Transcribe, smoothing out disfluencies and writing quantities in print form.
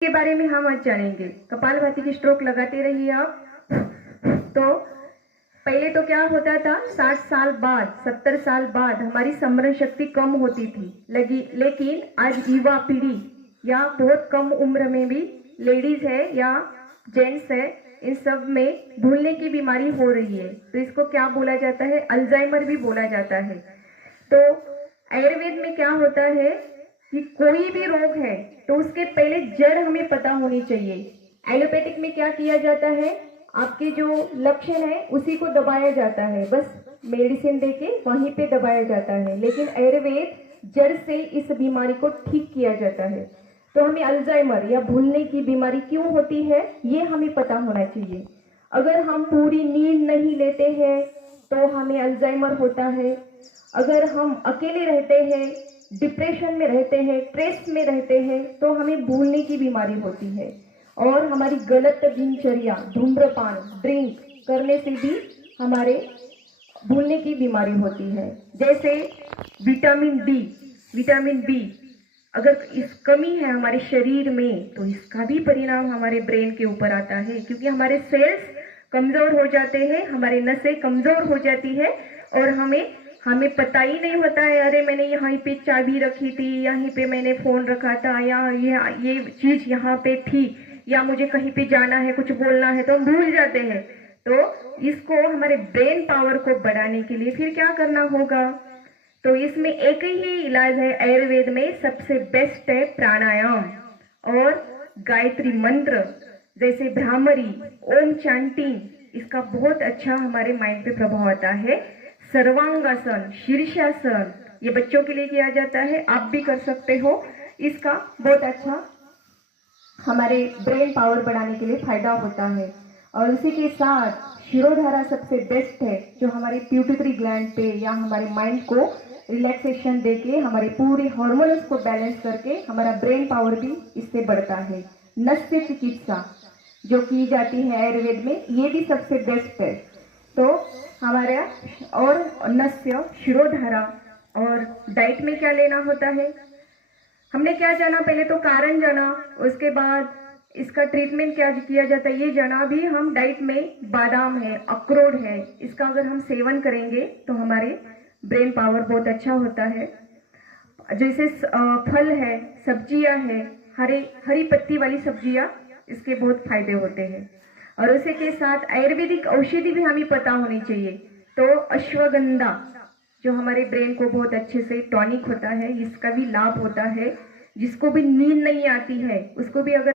के बारे में हम आज जानेंगे। कपालभाति की स्ट्रोक लगाते रहिए आप। तो पहले तो क्या होता था, 60 साल बाद 70 साल बाद हमारी स्मरण शक्ति कम होती थी लेकिन आज युवा पीढ़ी या बहुत कम उम्र में भी लेडीज है या जेंट्स है, इन सब में भूलने की बीमारी हो रही है। तो इसको क्या बोला जाता है, अल्जाइमर भी बोला जाता है। तो आयुर्वेद में क्या होता है कि कोई भी रोग है तो उसके पहले जड़ हमें पता होनी चाहिए। एलोपैथिक में क्या किया जाता है, आपके जो लक्षण है उसी को दबाया जाता है, बस मेडिसिन देके वहीं पे दबाया जाता है। लेकिन आयुर्वेद जड़ से इस बीमारी को ठीक किया जाता है। तो हमें अल्जाइमर या भूलने की बीमारी क्यों होती है ये हमें पता होना चाहिए। अगर हम पूरी नींद नहीं लेते हैं तो हमें अल्जाइमर होता है। अगर हम अकेले रहते हैं, डिप्रेशन में रहते हैं, स्ट्रेस में रहते हैं तो हमें भूलने की बीमारी होती है। और हमारी गलत दिनचर्या, धूम्रपान, ड्रिंक करने से भी हमारे भूलने की बीमारी होती है। जैसे विटामिन बी अगर इस कमी है हमारे शरीर में तो इसका भी परिणाम हमारे ब्रेन के ऊपर आता है, क्योंकि हमारे सेल्स कमजोर हो जाते हैं, हमारी नसें कमजोर हो जाती है और हमें पता ही नहीं होता है, अरे मैंने यहाँ पे चाबी रखी थी, यहीं पे मैंने फोन रखा था, या ये चीज यहाँ पे थी, या मुझे कहीं पे जाना है, कुछ बोलना है, तो हम भूल जाते हैं। तो इसको हमारे ब्रेन पावर को बढ़ाने के लिए फिर क्या करना होगा, तो इसमें एक ही इलाज है आयुर्वेद में, सबसे बेस्ट है प्राणायाम और गायत्री मंत्र जैसे भ्रामरी, ओम चांटिंग, इसका बहुत अच्छा हमारे माइंड पे प्रभाव आता है। सर्वांगासन, शीर्षासन, ये बच्चों के लिए किया जाता है, आप भी कर सकते हो। इसका बहुत अच्छा हमारे ब्रेन पावर बढ़ाने के लिए फायदा होता है। और इसी के साथ शिरोधारा सबसे बेस्ट है, जो हमारे प्यूपिटरी ग्लैंड पे या हमारे माइंड को रिलैक्सेशन देके हमारे पूरे हार्मोन्स को बैलेंस करके हमारा ब्रेन पावर भी इससे बढ़ता है। नस्य चिकित्सा जो की जाती है आयुर्वेद में, ये भी सबसे बेस्ट है। तो हमारा और नस्य, शिरोधारा और डाइट में क्या लेना होता है, हमने क्या जाना, पहले तो कारण जाना, उसके बाद इसका ट्रीटमेंट क्या किया जाता है ये जाना। भी हम डाइट में बादाम है, अखरोट है, इसका अगर हम सेवन करेंगे तो हमारे ब्रेन पावर बहुत अच्छा होता है। जैसे फल है, सब्जियां है, हरी पत्ती वाली सब्जियां, इसके बहुत फायदे होते हैं। और उसी के साथ आयुर्वेदिक औषधि भी हमें पता होनी चाहिए। तो अश्वगंधा जो हमारे ब्रेन को बहुत अच्छे से टॉनिक होता है, इसका भी लाभ होता है। जिसको भी नींद नहीं आती है उसको भी अगर